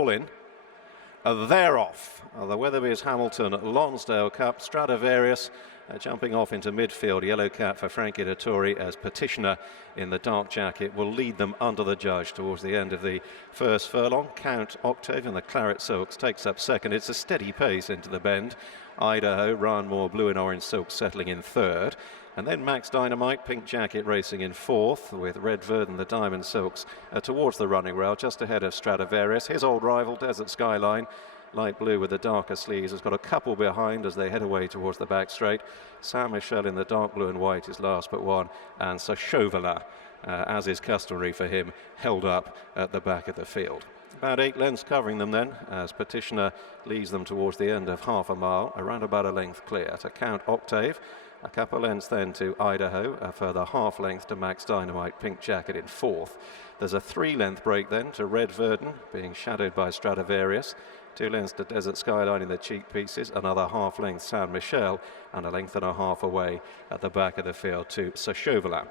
all in. They're off. The Weatherbys Hamilton Lonsdale Cup. Stradivarius jumping off into midfield. Yellow cap for Frankie Dettori as Petitioner in the dark jacket will lead them under the judge towards the end of the first furlong. Count Octave in the claret silks takes up second. It's a steady pace into the bend. Idaho, Ryan Moore, blue and orange silks settling in third. And then Max Dynamite, pink jacket, racing in fourth, with Red Verdon, the diamond silks, towards the running rail, just ahead of Stradivarius. His old rival, Desert Skyline, light blue with the darker sleeves, has got a couple behind as they head away towards the back straight. Saint Michel in the dark blue and white is last but one, and Sir Chauvelin, as is customary for him, held up at the back of the field. About 8 lengths covering them then, as Petitioner leads them towards the end of half a mile, around about a length clear to Count Octave. A couple lengths then to Idaho, a further half length to Max Dynamite, pink jacket in fourth. There's a 3-length break then to Red Verdon, being shadowed by Stradivarius. 2 lengths to Desert Skyline in the cheek pieces, another half length Saint Michel, and a length and a half away at the back of the field to Sir Chauvelin.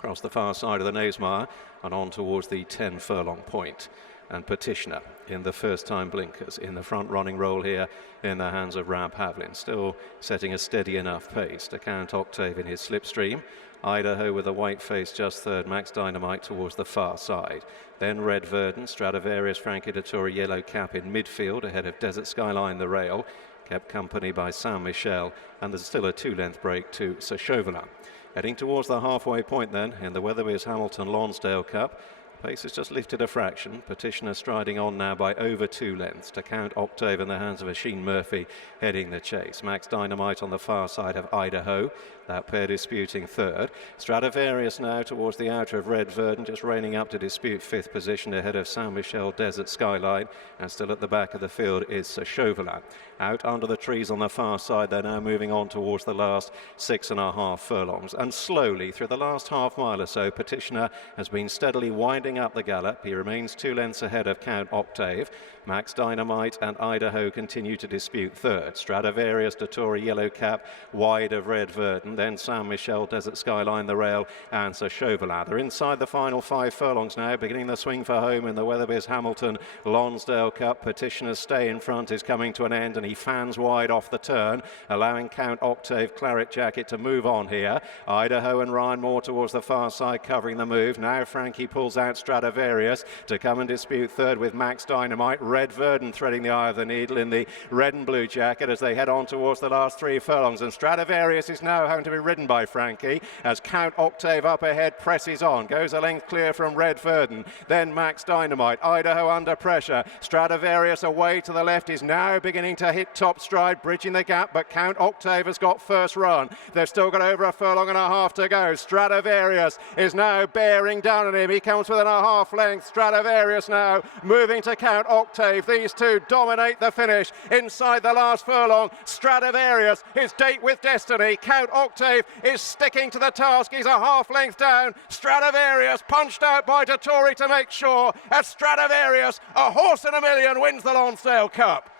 Across the far side of the Knavesmire and on towards the 10 furlong point. And Petitioner in the first time blinkers in the front running role here in the hands of Ram Pavlin, still setting a steady enough pace to Count Octave in his slipstream. Idaho with a white face just third, Max Dynamite towards the far side. Then Red Verdon, Stradivarius, Frankie Dettori, yellow cap in midfield ahead of Desert Skyline the rail, kept company by Saint Michel, and there's still a 2-length break to Sir Chauvelin. Heading towards the halfway point then in the Weatherbys Hamilton Lonsdale Cup. Pace has just lifted a fraction. Petitioner striding on now by over 2 lengths to Count Octave in the hands of Oisin Murphy heading the chase. Max Dynamite on the far side of Idaho. That pair disputing third. Stradivarius now towards the outer of Red Verdon, just reining up to dispute 5th position ahead of Saint Michel Desert Skyline. And still at the back of the field is Sir Chauvelin. Out under the trees on the far side, they're now moving on towards the last 6.5 furlongs. And slowly, through the last half mile or so, Petitioner has been steadily winding up the gallop. He remains 2 lengths ahead of Count Octave. Max Dynamite and Idaho continue to dispute third. Stradivarius, Dettori, yellow cap, wide of Red Verdon. Then Saint Michel, Desert Skyline, the rail, and Sir Chauvelin. They're inside the final 5 furlongs now, beginning the swing for home in the Weatherbys Hamilton Lonsdale Cup. Petitioner's stay in front is coming to an end, and he fans wide off the turn, allowing Count Octave, claret jacket, to move on here. Idaho and Ryan Moore towards the far side covering the move. Now Frankie pulls out Stradivarius to come and dispute third with Max Dynamite. Red Verdon threading the eye of the needle in the red and blue jacket as they head on towards the last 3 furlongs. And Stradivarius is now having to be ridden by Frankie as Count Octave up ahead presses on. Goes a length clear from Red Verdon. Then Max Dynamite. Idaho under pressure. Stradivarius away to the left is now beginning to hit top stride, bridging the gap, but Count Octave has got first run. They've still got over a furlong and a half to go. Stradivarius is now bearing down on him. He comes within a half length. Stradivarius now moving to Count Octave. These two dominate the finish inside the last furlong. Stradivarius, his date with destiny. Count Octave is sticking to the task. He's a half length down. Stradivarius punched out by Dettori to make sure. As Stradivarius, a horse in a million, wins the Lonsdale Cup.